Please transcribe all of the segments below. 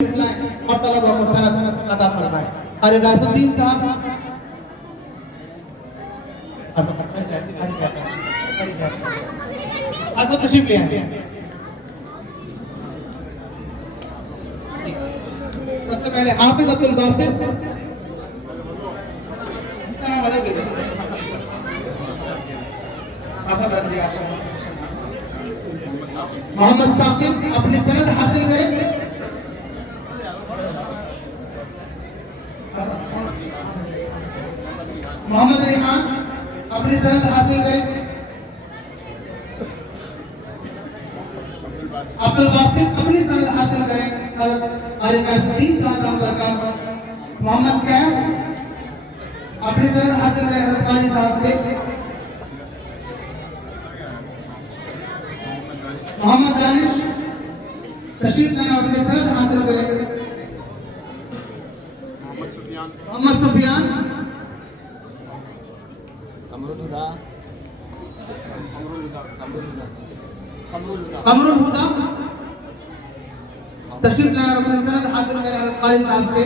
اور طلبہ کو سند عطا فرمائے. اور غیاث الدین صاحب تشریف لے آئے. سب سے پہلے حافظ عبد الباسط. السلام علیکم. محمد ثاقب اپنی سند حاصل کریں. محمد ریحان اپنی سند حاصل کریں. عبد الباسط اپنی سند حاصل کریں. غیاث صاحب برکات. محمد کیف اپنی سند حاصل کریں حضرت قاری صاحب سے. محمد دانش تشریف لائیں اور اپنی سند حاصل کریں. محمد سفیان قمر الہدا تشریف لائیں اور اپنی سند حاصل کریں حضرت قاری صاحب سے.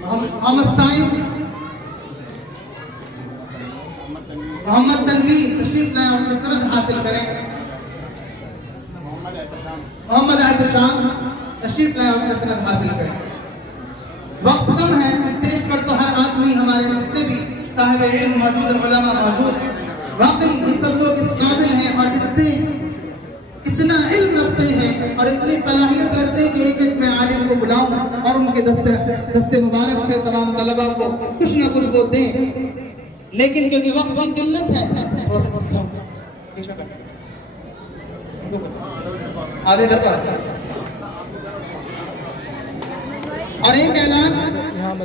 محمد سائب محمد تنویر تشریف لائیں اور اپنی سند حاصل کریں. محمد احتشام تشریف لائیں اور اپنی سند حاصل کریں. وقت کم ہے، اسٹیج پر تو ہر آدمی ہمارے جتنے بھی صاحب علم موجود ہیں، علماء موجود ہیں، واقعی یہ سب لوگ اس قابل ہیں اور اتنا علم رکھتے ہیں اور اتنی صلاحیت رکھتے ہیں کہ ایک ایک میں عالم کو بلاؤں اور ان کے دستے مبارک سے تمام طلبہ کو کچھ نہ کچھ وہ دیں. لیکن کیونکہ وقت کی قلت ہے آدھے درکار. اور ایک اعلان،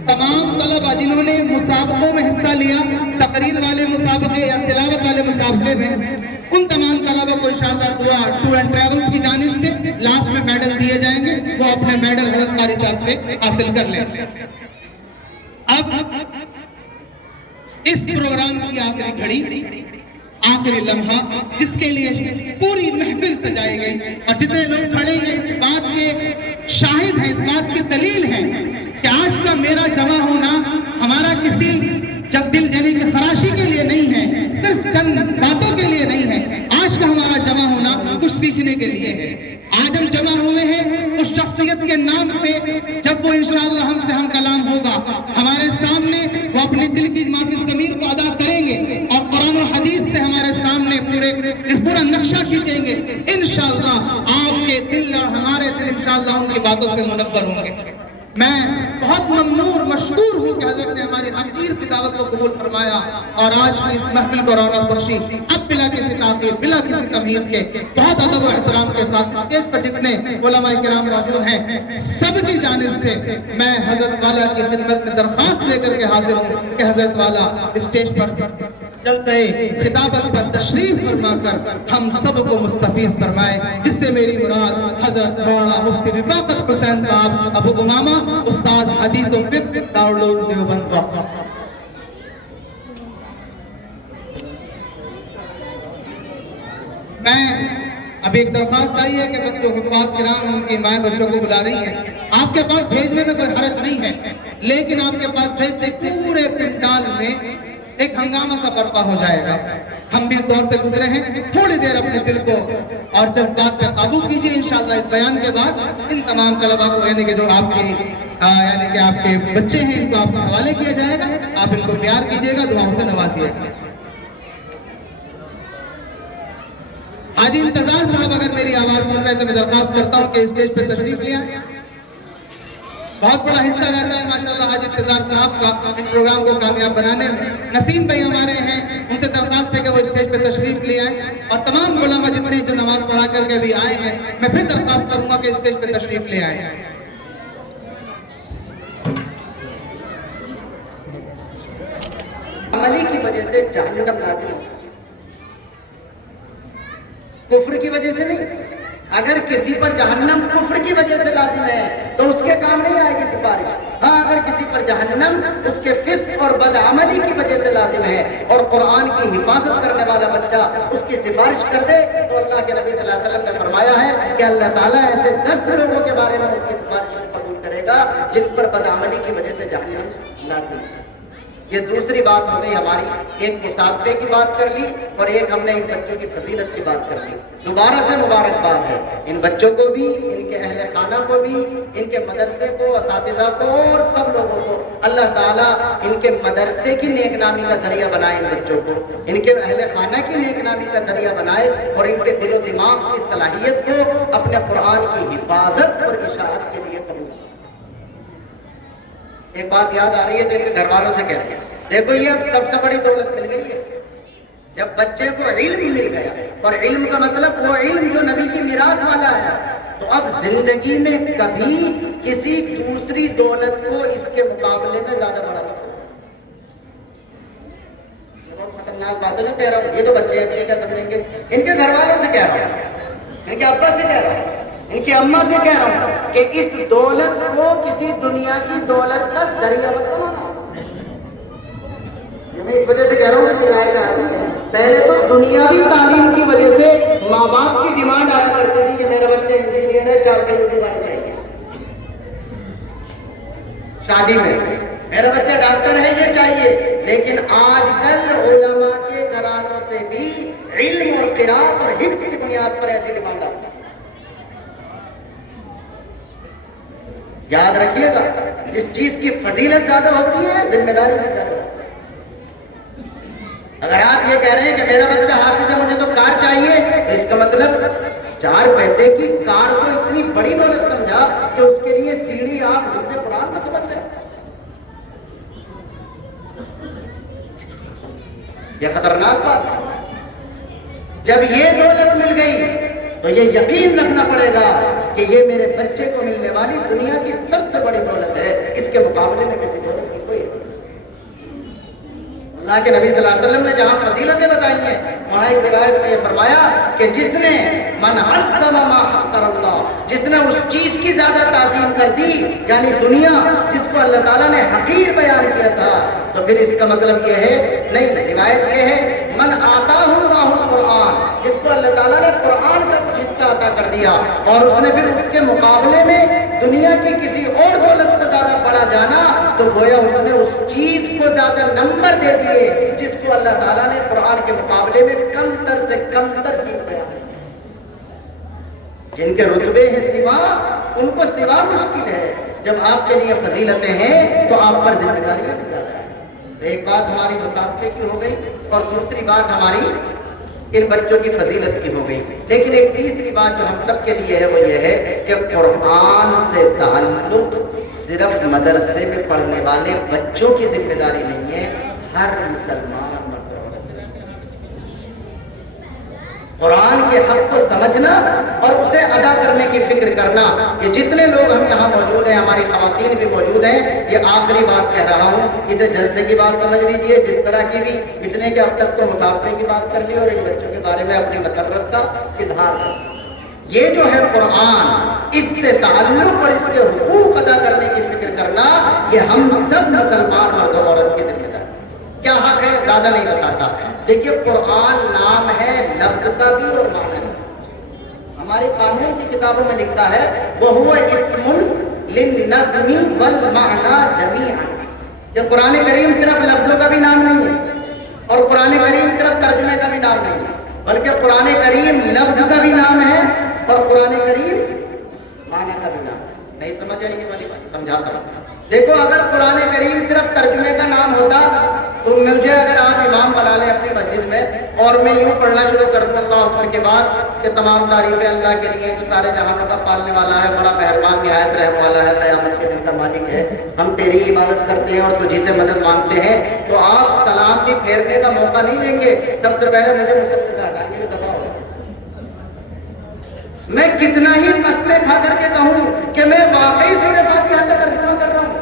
تمام طلبہ جنہوں نے مسابقوں میں حصہ لیا، تقریر والے مسابقے یا تلاوت والے مسابقے میں، ان تمام طلبہ کو انشاءاللہ دعا ٹور اینڈ ٹریولز کی جانب سے لاسٹ میں میڈل دیے جائیں گے. وہ اپنے میڈل حضرت قاری صاحب سے حاصل کر لیں. اب اس پروگرام کی آخری گھڑی، آخری لمحہ جس کے لیے پوری محفل سجائی گئی اور جتنے لوگ کھڑے ہیں اس بات کے شاہد ہیں، اس بات کی دلیل ہے کہ آج کا میرا جمع ہونا ہمارا کسی جب دل یعنی کہ خراشی کے لیے نہیں ہے، صرف چند باتوں کے لیے نہیں ہے. آج کا ہمارا جمع ہونا کچھ سیکھنے کے لیے ہے. آج ہم جمع ہوئے ہیں اس شخصیت کے نام پہ جب وہ انشاءاللہ ہم سے ہم کلام ہوگا، ہمارے سامنے وہ اپنے دل کی معافی ضمیر کو ادا کریں گے اور قرآن و حدیث سے ہمارے سامنے پورا نقشہ کھینچیں گے. انشاءاللہ آپ کے دل اور ہمارے دل انشاءاللہ ان کی باتوں سے منور ہوں گے. میں بہت ممنون مشکور ہوں کہ حضرت نے ہماری حقیر سی دعوت کو قبول فرمایا اور آج کی اس محفل کو رونق بخشی. اب بلا کسی تاخیر، بلا کسی تمہید کے، بہت ادب و احترام کے ساتھ اسٹیج پر جتنے علماء کرام موجود ہیں سب کی جانب سے میں حضرت والا کی خدمت میں درخواست لے کر کے حاضر ہوں کہ حضرت والا اسٹیج پر جلسہ خطابت پر تشریف فرما کر ہم سب کو مستفیض فرمائے، جس سے میری مراد حضرت مولانا مفتی رفاقت حسین صاحب ابو امامہ استاد حدیث و فقہ دارالعلوم دیوبند کا. میں ابھی ایک درخواست آئی ہے کہ جو حفاظ کرام ان کی مائیں بچوں کو بلا رہی ہیں، آپ کے پاس بھیجنے میں کوئی حرج نہیں ہے، لیکن آپ کے پاس بھیجتے پورے پنڈال میں ایک ہنگامہ سا برپا ہو جائے گا. ہم بھی اس دور سے گزرے ہیں، تھوڑی دیر اپنے دل کو اور جذبات پہ قابو کیجئے. انشاءاللہ اس بیان کے بعد ان تمام طلباء کو یعنی کہ جو آپ کے بچے ہیں ان کو آپ کے حوالے کیا جائے گا. آپ ان کو پیار کیجئے گا، دعاؤں سے نوازیے گا. حاجی انتظار صاحب اگر میری آواز سن رہے تو میں درخواست کرتا ہوں کہ اسٹیج پہ تشریف لے آئیں. بہت بڑا حصہ رہتا ہے ماشاءاللہ حاجی انتظار صاحب کا ان پروگرام کو کامیاب بنانے میں. نسیم بھائی ہمارے ہیں، ان سے درخواست ہے کہ وہ اسٹیج پہ تشریف لے آئیں اور تمام علماء جتنے جو نماز پڑھا کر کے بھی آئے ہیں میں پھر درخواست کروں گا کہ اسٹیج پہ تشریف لے آئیں. عملی کی وجہ سے جہنم لازم ہو، کفر کی وجہ سے نہیں. اگر کسی پر جہنم کفر کی وجہ سے لازم ہے تو اس کے کام نہیں آئے گی سفارش. ہاں اگر کسی پر جہنم اس کے فسق اور بدعملی کی وجہ سے لازم ہے، اور قرآن کی حفاظت کرنے والا بچہ اس کی سفارش کر دے تو اللہ کے نبی صلی اللہ علیہ وسلم نے فرمایا ہے کہ اللہ تعالیٰ ایسے 10 لوگوں کے بارے میں اس کی سفارش کو قبول کرے گا جن پر بدعملی کی وجہ سے جہنم لازم ہے۔ یہ دوسری بات ہو گئی ہماری، ایک مسابقے کی بات کر لی اور ایک ہم نے ان بچوں کی فضیلت کی بات کر لی۔ دوبارہ سے مبارکباد ہے ان بچوں کو بھی، ان کے اہل خانہ کو بھی، ان کے مدرسے کو، اساتذہ کو اور سب لوگوں کو۔ اللہ تعالیٰ ان کے مدرسے کی نیک نامی کا ذریعہ بنائے، ان بچوں کو ان کے اہل خانہ کی نیک نامی کا ذریعہ بنائے، اور ان کے دل و دماغ کی صلاحیت کو اپنے قرآن کی حفاظت اور اشاعت کے لیے قبول۔ ایک بات یاد آ رہی ہے تو ان کے گھر والوں سے کہتے ہیں، دیکھو یہ اب سب سے بڑی دولت مل گئی ہے جب بچے کو علم مل گیا، اور علم کا مطلب وہ علم جو نبی کی میراث والا ہے، تو اب زندگی میں کبھی کسی دوسری دولت کو اس کے مقابلے میں زیادہ بڑا نہیں سکتا۔ یہ بہت خطرناک بات ہے جو کہہ رہا ہوں، یہ تو بچے ہیں، یہ کیا سمجھیں گے؟ ان کے گھر والوں سے کہہ رہا ہوں، ان کے ابا سے کہہ رہا ہوں، ان کی اماں سے کہہ رہا ہوں کہ اس دولت کو کسی دنیا کی دولت کا ذریعہ مت بنانا۔ میں اس وجہ سے کہہ رہا ہوں کہ شکایت آتی ہے، پہلے تو دنیاوی تعلیم کی وجہ سے ماں باپ کی ڈیمانڈ آیا کرتی تھی کہ میرا بچہ انجینئر ہے، 4 پیسے کی گاڑی چاہیے، شادی میں میرا بچہ ڈاکٹر ہے یہ چاہیے۔ لیکن آج کل علماء کے گھرانوں سے بھی علم اور قرات اور حفظ کی بنیاد پر ایسی ڈیمانڈ آتی ہے۔ یاد رکھیے گا، جس چیز کی فضیلت زیادہ ہوتی ہے ذمہ داری بھی زیادہ ہوتی ہے۔ اگر آپ یہ کہہ رہے ہیں کہ میرا بچہ حافظ ہے مجھے تو کار چاہیے، تو اس کا مطلب 4 پیسے کی کار کو اتنی بڑی دولت سمجھا کہ اس کے لیے سیڑھی آپ حفظ قرآن کو سمجھ لیں۔ یہ خطرناک بات ہے۔ جب یہ دولت مل گئی تو یہ یقین رکھنا پڑے گا کہ یہ میرے بچے کو ملنے والی دنیا کی سب سے بڑی دولت ہے، اس کے مقابلے میں کسی دولت کی کوئی حیثیت نہیں۔ اللہ کے نبی صلی اللہ علیہ وسلم نے جہاں فضیلتیں بتائی ہیں، وہاں ایک روایت میں یہ فرمایا کہ جس نے من عظم ما حقر اللہ، جس نے اس چیز کی زیادہ تعظیم کر دی، یعنی دنیا جس کو اللہ تعالیٰ نے حقیر بیان کیا تھا، تو پھر اس کا مطلب یہ ہے نہیں، روایت یہ ہے من آتاہ اللہ القرآن، جس کو اللہ تعالیٰ نے قرآن کا کچھ حصہ عطا کر دیا، اور اس نے پھر اس کے مقابلے میں دنیا کی کسی اور دولت کو زیادہ بڑا جانا، تو گویا اس نے اس چیز کو زیادہ نمبر دے دیے جس کو اللہ تعالیٰ نے قرآن کے مقابلے میں کم تر سے کم تر چیز بیان کی۔ جن کے رتبے ہیں سوا، ان کو سوا مشکل ہے، جب آپ کے لیے فضیلتیں ہیں تو آپ پر ذمہ داریاں بھی زیادہ ہیں۔ ایک بات ہماری مسابقے کی ہو گئی، اور دوسری بات ہماری ان بچوں کی فضیلت کی ہو گئی، لیکن ایک تیسری بات جو ہم سب کے لیے ہے وہ یہ ہے کہ قرآن سے تعلق صرف مدرسے میں پڑھنے والے بچوں کی ذمہ داری نہیں ہے، ہر مسلمان مرد قرآن کے حق کو سمجھنا اور اسے ادا کرنے کی فکر کرنا۔ یہ جتنے لوگ ہم یہاں موجود ہیں، ہماری خواتین بھی موجود ہیں، یہ آخری بات کہہ رہا ہوں، اسے جلسے کی بات سمجھ لیجئے، جس طرح کی بھی اس نے کہ اب تک تو مسابقے کی بات کر لی اور ان بچوں کے بارے میں اپنی مسرت کا اظہار کر دیا۔ یہ جو ہے قرآن، اس سے تعلق اور اس کے حقوق ادا کرنے کی فکر کرنا، یہ ہم سب مسلمان مرد و عورت کی ذمہ داری۔ کیا حق ہے زیادہ نہیں بتاتا، دیکھیے قرآن نام ہے لفظ کا بھی اور معنی کا۔ ہماری قانون کی کتابوں میں لکھتا ہے وَهُوَ اسْمٌ لِلنَّظْمِ وَالْمَعْنَى جَمِيعًا، کہ قرآن کریم صرف لفظوں کا بھی نام نہیں ہے، اور قرآن کریم صرف ترجمے کا بھی نام نہیں ہے، بلکہ قرآن کریم لفظ کا بھی نام ہے اور قرآن کریم معنی کا بھی نام ہے۔ نہیں سمجھ آئی یہ والی بات؟ سمجھاتا ہوں۔ دیکھو اگر قرآن کریم صرف ترجمے کا نام ہوتا تو مجھے اگر آپ امام بنا لیں اپنی مسجد میں اور میں یوں پڑھنا شروع کر دوں اللہ اکبر کے بعد کہ تمام تعریفیں اللہ کے لیے جو سارے جہانوں کا پالنے والا ہے، بڑا مہربان نہایت رحم والا ہے، قیامت کے دن کا مالک ہے، ہم تیری عبادت کرتے ہیں اور تجھی سے مدد مانگتے ہیں، تو آپ سلام بھی پھیرنے کا موقع نہیں لیں گے، سب سے پہلے مجھے مسلح سے ہٹائیں گے کہ دفاع ہو۔ میں کتنا ہی قسمیں کھا کر کے کہوں کہ میں واقعی سورہ فاتحہ کا ترجمہ کر رہا ہوں،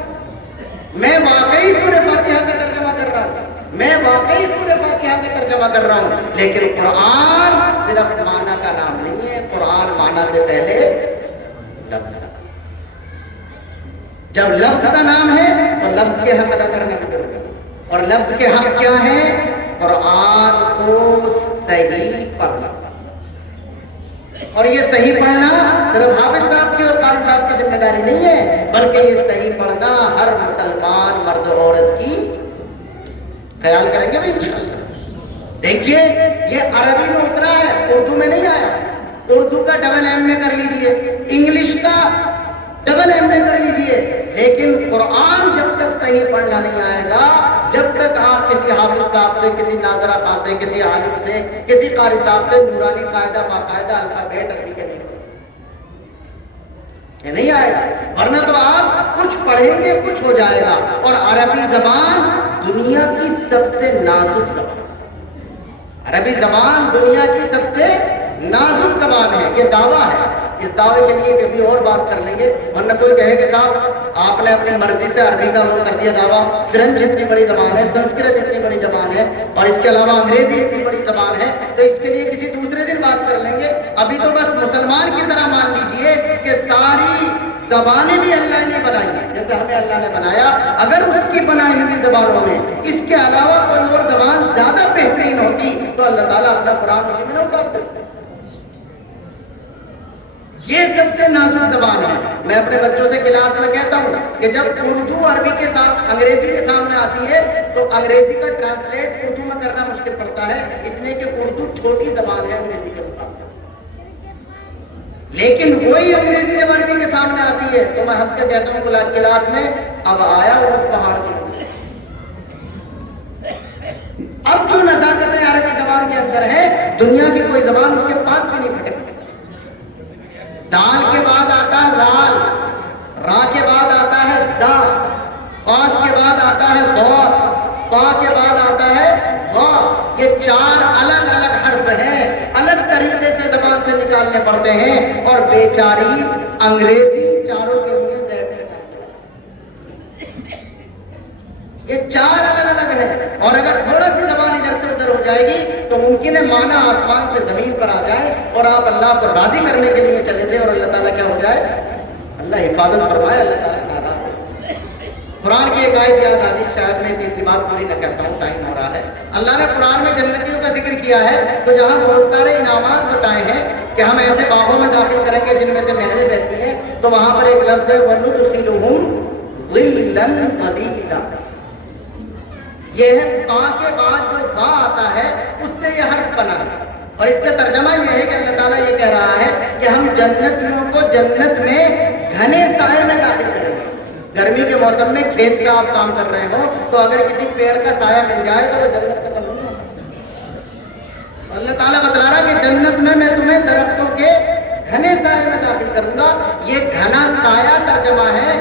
میں واقعی سورہ فاتحہ کا ترجمہ کر رہا ہوں، میں واقعی سورہ فاتحہ کا ترجمہ کر رہا ہوں، لیکن قرآن صرف معنی کا نام نہیں ہے، قرآن معنی سے پہلے لفظ کا۔ جب لفظ کا نام ہے تو لفظ کے حق ادا کرنے کی ضرورت ہے، اور لفظ کے حق کیا ہے؟ قرآن کو صحیح پڑھنا، اور یہ صحیح پڑھنا صرف حافظ صاحب کی اور قاری صاحب کی ذمہ داری نہیں ہے، بلکہ یہ صحیح پڑھنا ہر مسلمان مرد و عورت کی، خیال کریں گے انشاءاللہ۔ دیکھیے یہ عربی میں اترا ہے، اردو میں نہیں آیا، اردو کا ڈبل ایم میں کر لیجئے، انگلش کا ڈبل ایم میں کر لیجئے، لیکن قرآن جب تک صحیح پڑھنا نہیں آئے گا، جب تک آپ کسی حافظ صاحب سے، کسی ناظرہ خاں سے، کسی عالم سے، کسی قاری صاحب سے نورانی قاعدہ باقاعدہ الفابیٹ عربی کے نہیں یہ نہیں آئے گا، ورنہ تو آپ کچھ پڑھیں گے کچھ ہو جائے گا۔ اور عربی زبان دنیا کی سب سے نازک زبان، عربی زبان دنیا کی سب سے نازک زبان ہے، یہ دعویٰ ہے۔ اس دعوے کے لیے کبھی اور بات کر لیں گے، ورنہ کوئی کہے کہ صاحب آپ نے اپنی مرضی سے عربی کا وہ کر دیا دعویٰ، فرنچ اتنی بڑی زبان ہے، سنسکرت اتنی بڑی زبان ہے، اور اس کے علاوہ انگریزی اتنی بڑی زبان ہے، تو اس کے لیے کسی دوسرے دن بات کر لیں گے۔ ابھی تو بس مسلمان کی طرح مان لیجئے کہ ساری زبانیں بھی اللہ نے بنائی ہیں، جیسے ہمیں اللہ نے بنایا، اگر اس کی بنائی ہوئی زبانوں میں اس کے علاوہ کوئی اور زبان زیادہ بہترین ہوتی تو اللہ تعالیٰ اپنا قرآن اسی میں نہ اتار دیتا۔ یہ سب سے نازک زبان ہے۔ میں اپنے بچوں سے کلاس میں کہتا ہوں کہ جب اردو عربی کے ساتھ انگریزی کے سامنے آتی ہے تو انگریزی کا ٹرانسلیٹ اردو میں کرنا مشکل پڑتا ہے، اس لیے کہ اردو چھوٹی زبان ہے انگریزی کے مقابلے، لیکن وہی انگریزی جب عربی کے سامنے آتی ہے تو میں ہنس کے کہتا ہوں کلاس میں اب آیا وہ پہاڑ کی، اب جو نزاکتیں عربی زبان کے اندر ہے دنیا کی کوئی زبان اس کے پاس بھی نہیں پھٹکتی۔ دال کے بعد آتا ہے رال، را کے بعد آتا ہے زا، صاد کے بعد آتا ہے ضاد، طا کے بعد آتا ہے وا، یہ چار الگ الگ حرف ہیں، الگ طریقے سے زبان سے نکالنے پڑتے ہیں، اور بیچاری انگریزی چاروں کے لیے زیب سے کھاتے ہیں۔ یہ چار الگ الگ ہے، اور اگر تھوڑا سی زبان ادھر سے ادھر ہو جائے گی تو ممکن ہے معنی آسمان سے زمین پر آ جائے اور آپ اللہ کو راضی کرنے کے لیے چلے تھے اور اللہ تعالیٰ کیا ہو جائے، اللہ حفاظت فرمائے، اللہ تعالیٰ ناراض ہے۔ قرآن کی ایک آیت یاد آتی، شاید میں تیسری بات پوری نہ کرتا ہوں، ٹائم ہو رہا ہے۔ اللہ نے قرآن میں جنتیوں کا ذکر کیا ہے تو جہاں بہت سارے انعامات بتائے ہیں کہ ہم ایسے باغوں میں داخل کریں گے جن میں سے نہریں بہتی ہیں، تو وہاں پر ایک لفظ ہے وَنُدْخِلُهُمْ ظِلًّا ظَلِيلًا، یہ ہے تا کے بعد جو ذا آتا ہے اس سے یہ حرف بنا ہے، اور اس کا ترجمہ یہ ہے کہ اللہ تعالیٰ یہ کہہ رہا ہے کہ ہم جنتیوں کو جنت میں گھنے سائے میں داخل کریں گے۔ گرمی کے موسم میں کھیت کا آپ کام کر رہے ہو تو اگر کسی پیڑ کا سایہ مل جائے تو وہ جنت سے کم نہیں ہوتا۔ اللہ تعالیٰ بتا رہا کہ جنت میں تمہیں درختوں کے گھنے سائے میں داخل کروں گا۔ یہ گھنا سایہ ترجمہ ہے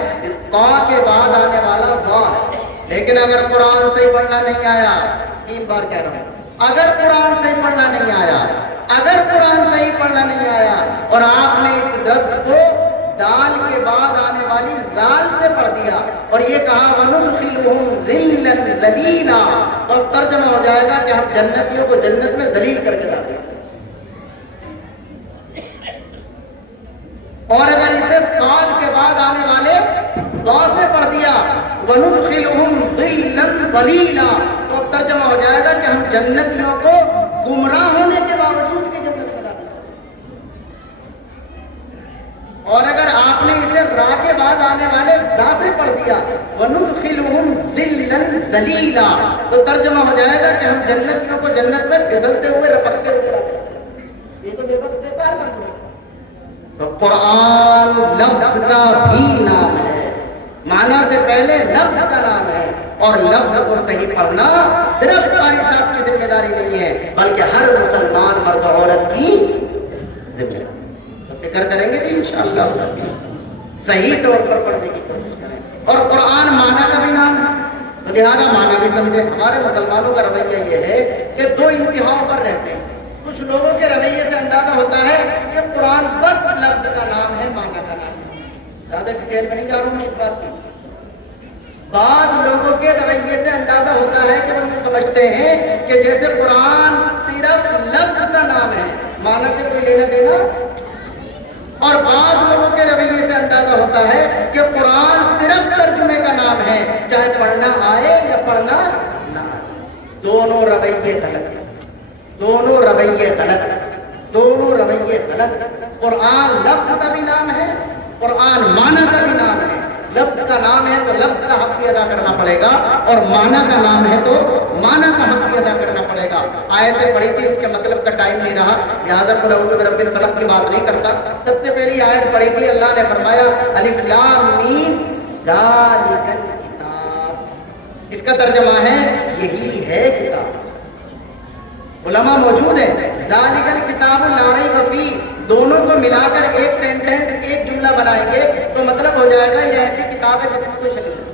تا کے بعد آنے والا وا ہے، لیکن اگر قرآن صحیح پڑھنا نہیں آیا، 3 بار کہہ رہا ہوں، اگر قرآن صحیح پڑھنا نہیں آیا، اگر قرآن صحیح پڑھنا نہیں آیا اور آپ نے اس لفظ کو دال کے بعد آنے والی دال سے پڑھ دیا اور یہ کہا وَنُدْخِلُهُمْ ذِلًّا ذَلِيلًا، تو ترجمہ ہو جائے گا کہ ہم جنتیوں کو جنت میں ذلیل کر کے داخل کریں۔ اور اگر اسے صاد کے بعد آنے والے ضا سے پڑھ دیا وَنُدْخِلُهُمْ ظِلًّا ظَلِيلًا، تو ترجمہ ہو جائے گا کہ ہم جنتیوں کو گمراہ ہونے کے باوجود بھی جنت میں داخل کریں۔ اور اگر آپ نے اسے را کے بعد آنے والے ذا سے پڑھ دیا وَنُدْخِلُهُمْ ظِلًّا ظَلِيلًا، تو ترجمہ ہو جائے گا کہ ہم جنتیوں کو جنت میں پھسلتے ہوئے رپکتے ہوئے داخل کریں۔ یہ تو بیکار لفظ ہے۔ تو قرآن لفظ کا بھی نام ہے، معنی سے پہلے لفظ کا نام ہے، اور لفظ کو صحیح پڑھنا صرف قاری صاحب کی ذمہ داری نہیں ہے بلکہ ہر مسلمان مرد و عورت کی ذمہ داری۔ تو فکر کریں گے کہ انشاءاللہ صحیح طور پر پڑھنے کی کوشش کریں، اور قرآن معنی کا بھی نام ہے تو لہذا معنی بھی سمجھیں۔ ہمارے مسلمانوں کا رویہ یہ ہے کہ 2 انتہاؤں پر رہتے ہیں۔ کچھ لوگوں کے رویے سے اندازہ ہوتا ہے کہ قرآن بس لفظ کا نام ہے، معنی کا نام ہے۔ زیادہ ڈیٹیل میں نہیں جا رہا ہوں میں اس بات کی۔ بعض لوگوں کے رویے سے اندازہ ہوتا ہے کہ وہ یہ سمجھتے ہیں کہ جیسے قرآن صرف لفظ کا نام ہے، معنی سے کوئی لینا دینا، اور بعض لوگوں کے رویے سے اندازہ ہوتا ہے کہ قرآن صرف نام ہے، چاہے پڑھنا آئے یا پڑھنا نہ آئے، دونوں رویے غلط، دونوں رویے غلط، دونوں رویے غلط۔ قرآن لفظ کا بھی نام ہے، قرآن معنی کا بھی نام ہے۔ لفظ کا نام ہے تو لفظ کا حق بھی ادا کرنا پڑے گا، اور معنی کا نام ہے تو معنی کا حق بھی ادا کرنا پڑے گا۔ آیتیں پڑھی تھی، اس کے مطلب کا ٹائم نہیں رہا، لہٰذا قل اعوذ برب الفلق کی بات نہیں کرتا۔ سب سے پہلی آیت پڑھی تھی، اللہ نے فرمایا الف لام میم ذالک الکتاب، اس کا ترجمہ ہے یہی ہے کتاب۔ علماء موجود ہیں، ذالک الکتاب لا ریب فیہ، دونوں کو ملا کر ایک سینٹنس، ایک جملہ بنائیں گے تو مطلب ہو جائے گا یہ ایسی کتاب ہے جس میں کوئی شک نہیں۔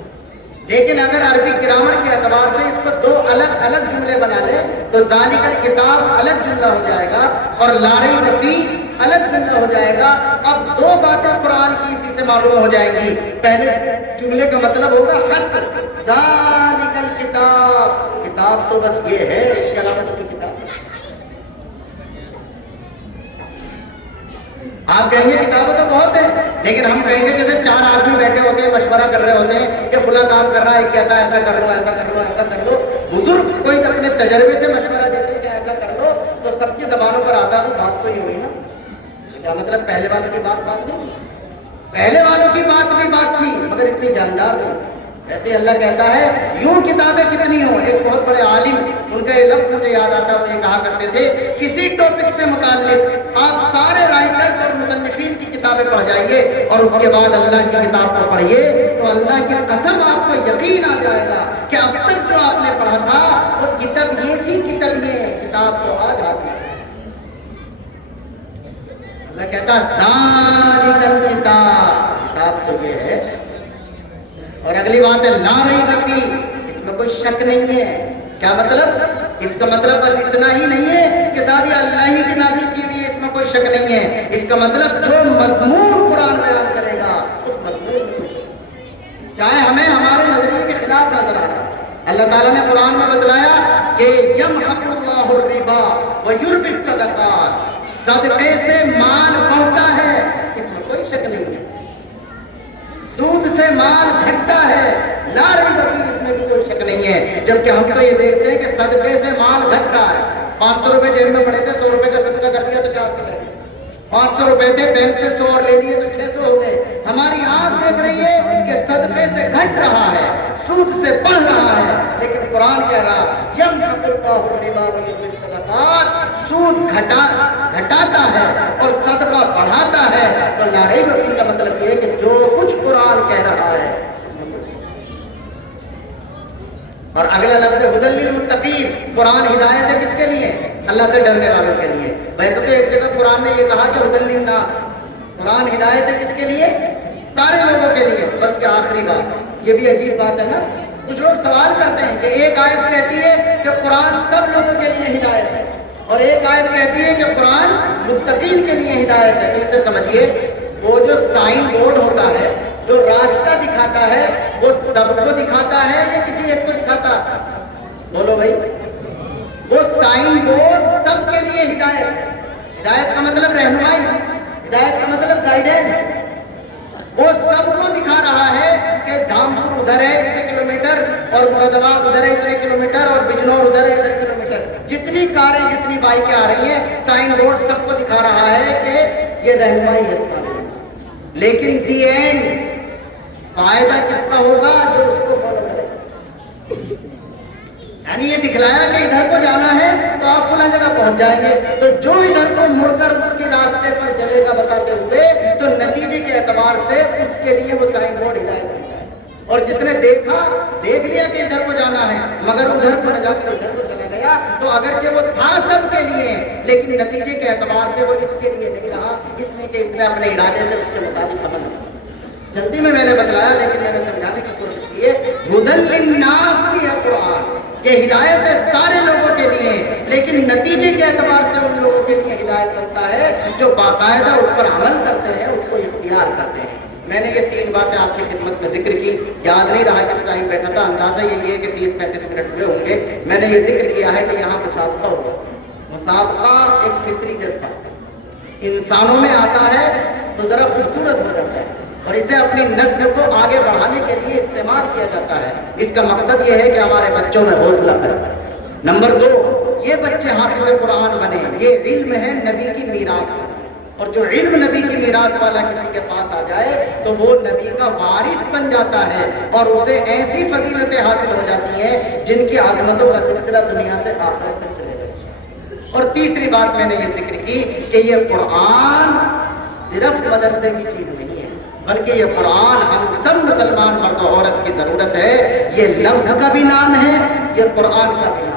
لیکن اگر عربی گرامر کے اعتبار سے اس کو دو الگ الگ جملے بنا لے تو ذالک الکتاب الگ جملہ ہو جائے گا اور لا ریب فیہ الگ جملہ ہو جائے گا۔ اب دو باتیں قرآن کی اسی سے معلوم ہو جائیں گی۔ پہلے جملے کا مطلب ہوگا حصر، ذالک الکتاب، کتاب تو بس یہ ہے، اس کے علاوہ کوئی کتاب۔ آپ کہیں گے کتابیں تو بہت ہیں، لیکن ہم کہیں گے جیسے چار آدمی بیٹھے ہوتے ہیں، مشورہ کر رہے ہوتے ہیں کہ فلاں کام کر رہا ہے، ایک کہتا ہے ایسا کر لو، ایسا کر لو، ایسا کر لو۔ بزرگ کوئی اپنے تجربے سے مشورہ دیتے ہیں کہ ایسا کر لو، تو سب کی زبانوں پر آتا ہے بات تو یہ ہوئی نا۔ کیا مطلب پہلے والوں کی بات نہیں؟ پہلے والوں کی بات بھی بات تھی مگر اتنی جاندار نہیں۔ ایسے اللہ کہتا ہے یوں کتابیں کتنی ہوں۔ ایک بہت بڑے عالم، ان کا یہ لفظ مجھے یاد آتا، وہ یہ کہا کرتے تھے کسی ٹاپک سے متعلق آپ سارے رائٹرز اور مصنفین کی کتابیں پڑھ جائیے اور اس کے بعد اللہ کی کتاب کو پڑھیے تو اللہ کی قسم آپ کو یقین آ جائے گا کہ اب تک جو آپ نے پڑھا تھا وہ کتاب یہ تھی، کتاب یہ، کتاب تو آج آتی ہے۔ اللہ کہتا ذالک الکتاب، کتاب تو یہ ہے۔ اور اگلی بات ہے لا ریب فیہ، اس میں کوئی شک نہیں ہے۔ کیا مطلب؟ اس کا مطلب بس اتنا ہی نہیں ہے کہ صاحب یہ اللہ ہی کی نازل کی ہوئی ہے، اس میں کوئی شک نہیں ہے۔ اس کا مطلب جو مضمون قرآن بیان کرے گا اس مضمون میں کوئی شک نہیں، چاہے ہمیں ہمارے نظریے کے خلاف نظر آ رہا ہے۔ اللہ تعالیٰ نے قرآن میں بتلایا کہ یمحق اللہ الربا ویربی الصدقات، صدقے سے مال بڑھتا ہے، اس میں کوئی شک نہیں ہے۔ سود سے مال گھٹتا ہے، لا ریب فیہ، اس میں بھی کوئی شک نہیں ہے۔ جبکہ ہم تو یہ دیکھتے ہیں کہ صدقے سے مال گھٹ رہا ہے۔ 500 روپے جیب میں پڑے تھے، 100 روپے کا صدقہ کر دیا تو 400 لے گئے۔ 500 روپے تھے، بینک سے 100 اور لے لیے تو 600 ہو گئے۔ ہماری آنکھ دیکھ رہی ہے کہ صدقے سے گھٹ رہا ہے، سود سے بڑھ رہا ہے، لیکن قرآن کہہ رہا یمحق اللہ الربا ویربی الصدقات، سود گھٹاتا ہے اور صدقہ بڑھاتا ہے۔ تو لا ریب فیہ کا مطلب یہ ہے کہ جو کچھ قرآن کہہ رہا ہے۔ اور اگلا لفظ ہے ھدی للمتقین، قرآن ہدایت ہے کس کے لیے؟ اللہ سے ڈرنے والوں کے لیے۔ ویسے تو ایک جگہ قرآن نے یہ کہا کہ ھدی للناس، قرآن ہدایت ہے کس کے لیے؟ سارے لوگوں کے لیے۔ بس یہ آخری بات، یہ بھی عجیب بات ہے نا۔ کچھ لوگ سوال کرتے ہیں کہ ایک آیت کہتی ہے کہ قرآن سب لوگوں کے لیے ہدایت ہے، اور ایک آیت کہتی ہے کہ قرآن متقین کے لیے ہدایت ہے۔ تو اسے سمجھیے، وہ جو سائن بورڈ ہوتا ہے، جو راستہ دکھاتا ہے، وہ سب کو دکھاتا ہے یا کسی ایک کو دکھاتا؟ بولو بھائی، وہ سائن بورڈ سب کے لیے ہدایت، ہدایت کا مطلب رہنمائی، ہدایت کا مطلب گائیڈنس، وہ سب کو دکھا رہا ہے کہ دھامپور ادھر ہے اتنے کلومیٹر، اور مراد آباد ادھر ہے اتنے کلومیٹر، اور بجنور ادھر ہے اتنے کلومیٹر۔ جتنی کاریں، جتنی بائکیں آ رہی ہیں، سائن بورڈ سب کو دکھا رہا ہے کہ یہ رہنمائی ہے۔ لیکن دی اینڈ فائدہ کس کا ہوگا؟ جو اس کو فالو کرے۔ یعنی یہ دکھلایا کہ ادھر کو جانا ہے تو آپ فلاں جگہ پہنچ جائیں گے، تو جو ادھر کو مڑ کر اس کے راستے پر چلے گا بتاتے ہوئے، تو نتیجے کے اعتبار سے اس کے لیے وہ سائن بورڈ ہدایت دیتا ہے۔ اور جس نے دیکھ لیا کہ ادھر کو جانا ہے مگر ادھر کو نہ جا کر ادھر کو چلا گیا، تو اگرچہ وہ تھا سب کے لیے لیکن نتیجے کے اعتبار سے وہ اس کے لیے نہیں رہا، اس لیے کہ اس نے اپنے ارادے سے اس کے مطابق عمل کیا۔ جلدی میں نے بتلایا لیکن میں نے سمجھانے کی کوشش کی ہے، ھدی للناس بھی ہے قرآن، یہ ہدایت ہے سارے لوگوں کے لیے، لیکن نتیجے کے اعتبار سے ان لوگوں کے لیے ہدایت بنتا ہے جو باقاعدہ اس پر عمل کرتے ہیں، اس کو اختیار کرتے ہیں۔ میں نے یہ 3 باتیں آپ کی خدمت میں ذکر کی، یاد نہیں رہا کس ٹائم بیٹھا تھا، اندازہ یہ ہے کہ 30-35 منٹ ہوئے ہوں گے۔ میں نے یہ ذکر کیا ہے کہ یہاں مسابقہ ہوگا۔ مسابقہ ایک فطری جذبہ انسانوں میں آتا ہے تو ذرا خوبصورت ہو جاتا ہے، اور اسے اپنی نسل کو آگے بڑھانے کے لیے استعمال کیا جاتا ہے۔ اس کا مقصد یہ ہے کہ ہمارے بچوں میں حوصلہ پیدا۔ نمبر 2، یہ بچے حافظ قرآن بنے، یہ علم ہے نبی کی میراث، اور جو علم نبی کی میراث والا کسی کے پاس آ جائے تو وہ نبی کا وارث بن جاتا ہے، اور اسے ایسی فضیلتیں حاصل ہو جاتی ہیں جن کی عظمتوں کا سلسلہ دنیا سے آخرت تک چلے گا۔ اور تیسری بات میں نے یہ ذکر کی کہ یہ قرآن صرف مدرسے کی چیز نہیں ہے، بلکہ یہ قرآن ہم سب مسلمان مرد و عورت کی ضرورت ہے۔ یہ لفظ کا بھی نام ہے، یہ قرآن کا بھی نام ہے،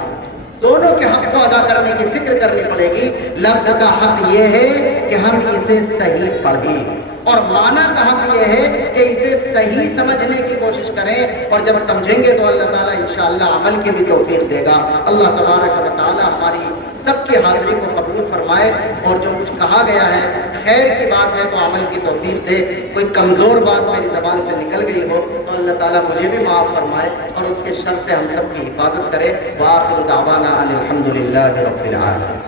دونوں کے حق کو ادا کرنے کی فکر کرنی پڑے گی۔ لفظ کا حق یہ ہے کہ ہم اسے صحیح پڑھیں، اور معنی کا حق یہ ہے کہ اسے صحیح سمجھنے کی کوشش کریں، اور جب سمجھیں گے تو اللہ تعالیٰ انشاءاللہ عمل کی بھی توفیق دے گا۔ اللہ تبارک و تعالیٰ ہماری سب کی حاضری کو قبول فرمائے، اور جو کچھ کہا گیا ہے خیر کی بات ہے تو عمل کی توفیق دے، کوئی کمزور بات میری زبان سے نکل گئی ہو تو اللہ تعالیٰ مجھے بھی معاف فرمائے اور اس کے شر سے ہم سب کی حفاظت کرے۔ وآخر دعوانا ان الحمدللہ رب العالمین۔